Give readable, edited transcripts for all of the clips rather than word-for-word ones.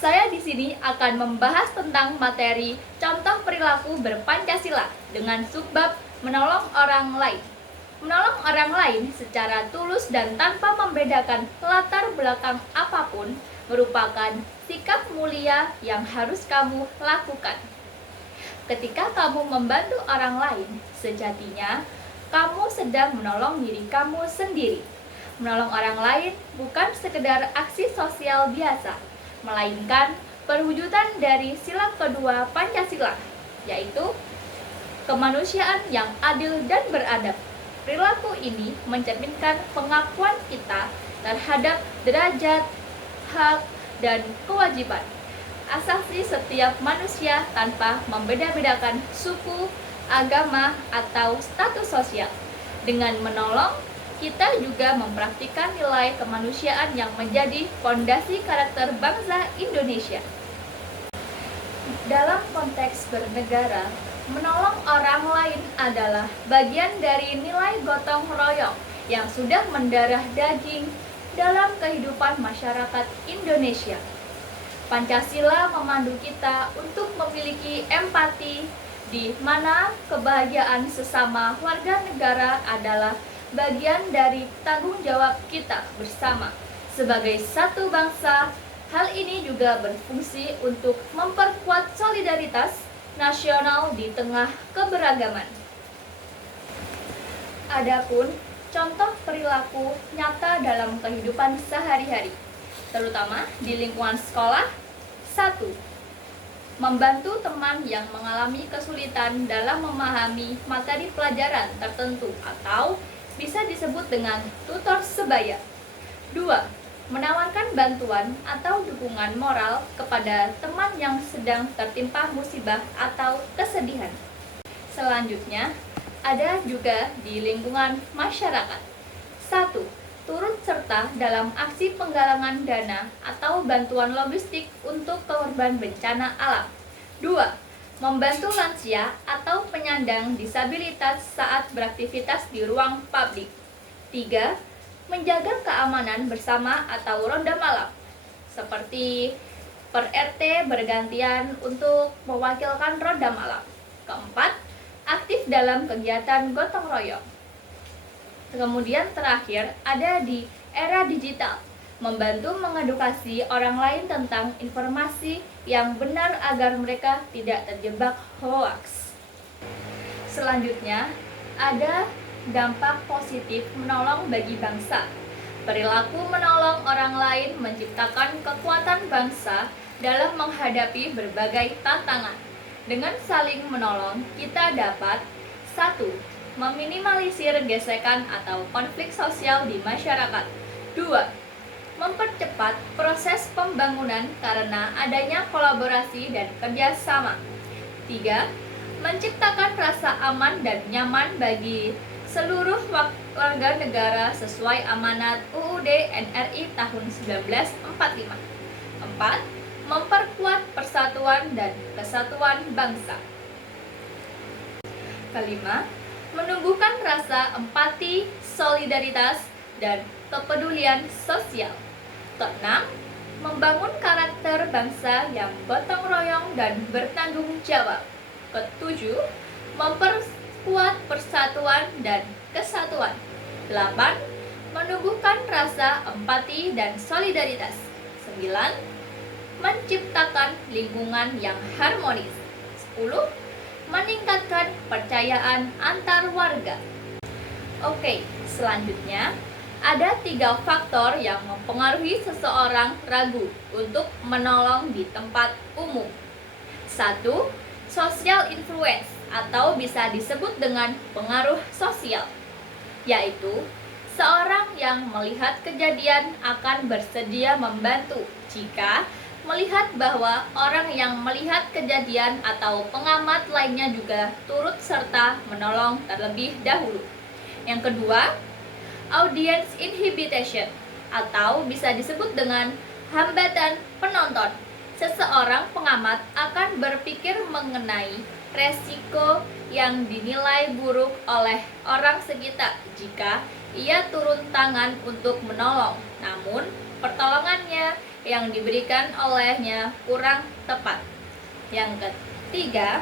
Saya di sini akan membahas tentang materi contoh perilaku berPancasila dengan subbab menolong orang lain. Menolong orang lain secara tulus dan tanpa membedakan latar belakang apapun merupakan sikap mulia yang harus kamu lakukan. Ketika kamu membantu orang lain, sejatinya kamu sedang menolong diri kamu sendiri. Menolong orang lain bukan sekedar aksi sosial biasa, melainkan perwujudan dari sila kedua Pancasila, yaitu kemanusiaan yang adil dan beradab. Perilaku ini mencerminkan pengakuan kita terhadap derajat, hak, dan kewajiban asasi setiap manusia tanpa membeda-bedakan suku, agama, atau status sosial. Dengan menolong, kita juga mempraktikkan nilai kemanusiaan yang menjadi fondasi karakter bangsa Indonesia. Dalam konteks bernegara, menolong orang lain adalah bagian dari nilai gotong royong yang sudah mendarah daging dalam kehidupan masyarakat Indonesia. Pancasila memandu kita untuk memiliki empati, di mana kebahagiaan sesama warga negara adalah bagian dari tanggung jawab kita bersama. Sebagai satu bangsa, hal ini juga berfungsi untuk memperkuat solidaritas nasional di tengah keberagaman. Adapun contoh perilaku nyata dalam kehidupan sehari-hari, terutama di lingkungan sekolah. 1. Membantu teman yang mengalami kesulitan dalam memahami materi pelajaran tertentu atau bisa disebut dengan tutor sebaya. 2. Menawarkan bantuan atau dukungan moral kepada teman yang sedang tertimpa musibah atau kesedihan. Selanjutnya, ada juga di lingkungan masyarakat. 1. Turut serta dalam aksi penggalangan dana atau bantuan logistik untuk korban bencana alam. 2. Membantu lansia atau penyandang disabilitas saat beraktivitas di ruang publik. 3. Menjaga keamanan bersama atau ronda malam, seperti per RT bergantian untuk mewakilkan ronda malam. 4. Aktif dalam kegiatan gotong royong. Kemudian terakhir ada di era digital, membantu mengedukasi orang lain tentang informasi yang benar agar mereka tidak terjebak hoaks. Selanjutnya ada dampak positif menolong bagi bangsa. Perilaku menolong orang lain menciptakan kekuatan bangsa dalam menghadapi berbagai tantangan. Dengan saling menolong, kita dapat 1. Meminimalisir gesekan atau konflik sosial di masyarakat. 2. Mempercepat proses pembangunan karena adanya kolaborasi dan kerjasama. 3. Menciptakan rasa aman dan nyaman bagi seluruh warga negara sesuai amanat UUD NRI tahun 1945. 4. Memperkuat persatuan dan kesatuan bangsa. Kelima, menumbuhkan rasa empati, solidaritas, dan kepedulian sosial. Keenam, membangun karakter bangsa yang gotong royong dan bertanggung jawab. Ketujuh, memperkuat persatuan dan kesatuan. 8. Menumbuhkan rasa empati dan solidaritas. 9. Menciptakan lingkungan yang harmonis. 10. Meningkatkan kepercayaan antar warga. Oke, selanjutnya ada 3 faktor yang mempengaruhi seseorang ragu untuk menolong di tempat umum. 1. Social influence atau bisa disebut dengan pengaruh sosial, yaitu seorang yang melihat kejadian akan bersedia membantu jika melihat bahwa orang yang melihat kejadian atau pengamat lainnya juga turut serta menolong terlebih dahulu. Yang kedua, audience inhibition atau bisa disebut dengan hambatan penonton. Seseorang pengamat akan berpikir mengenai resiko yang dinilai buruk oleh orang sekitar jika ia turun tangan untuk menolong, namun pertolongannya yang diberikan olehnya kurang tepat. Yang ketiga,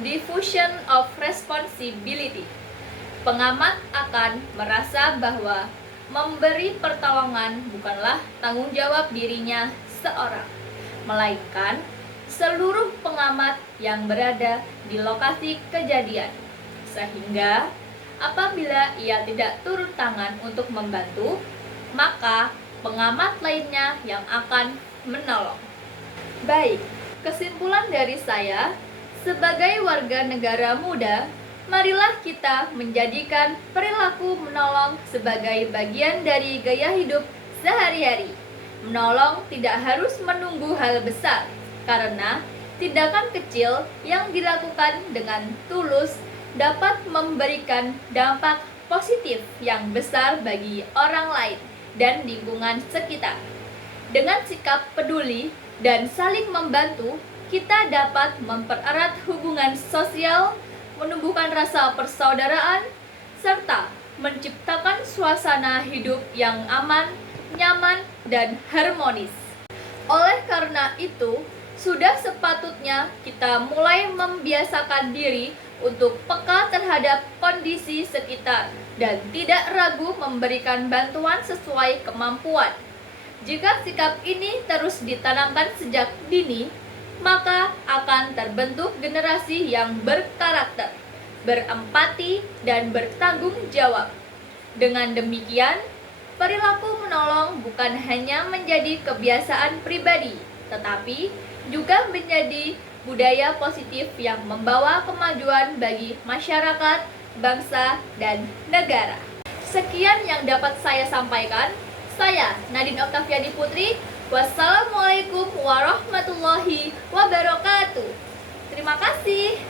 diffusion of responsibility. Pengamat akan merasa bahwa memberi pertolongan bukanlah tanggung jawab dirinya seorang, melainkan seluruh pengamat yang berada di lokasi kejadian. Sehingga apabila ia tidak turun tangan untuk membantu, maka pengamat lainnya yang akan menolong. Baik, kesimpulan dari saya, sebagai warga negara muda, marilah kita menjadikan perilaku menolong sebagai bagian dari gaya hidup sehari-hari. Menolong tidak harus menunggu hal besar, karena tindakan kecil yang dilakukan dengan tulus dapat memberikan dampak positif yang besar bagi orang lain dan lingkungan sekitar. Dengan sikap peduli dan saling membantu, kita dapat mempererat hubungan sosial, menumbuhkan rasa persaudaraan, serta menciptakan suasana hidup yang aman, nyaman, dan harmonis. Oleh karena itu, sudah sepatutnya kita mulai membiasakan diri untuk peka terhadap kondisi sekitar dan tidak ragu memberikan bantuan sesuai kemampuan. Jika sikap ini terus ditanamkan sejak dini, maka akan terbentuk generasi yang berkarakter, berempati, dan bertanggung jawab. Dengan demikian, perilaku menolong bukan hanya menjadi kebiasaan pribadi, tetapi juga menjadi budaya positif yang membawa kemajuan bagi masyarakat, bangsa, dan negara. Sekian yang dapat saya sampaikan. Saya Nadine Oktaviani Putri. Wassalamualaikum warahmatullahi wabarakatuh. Terima kasih.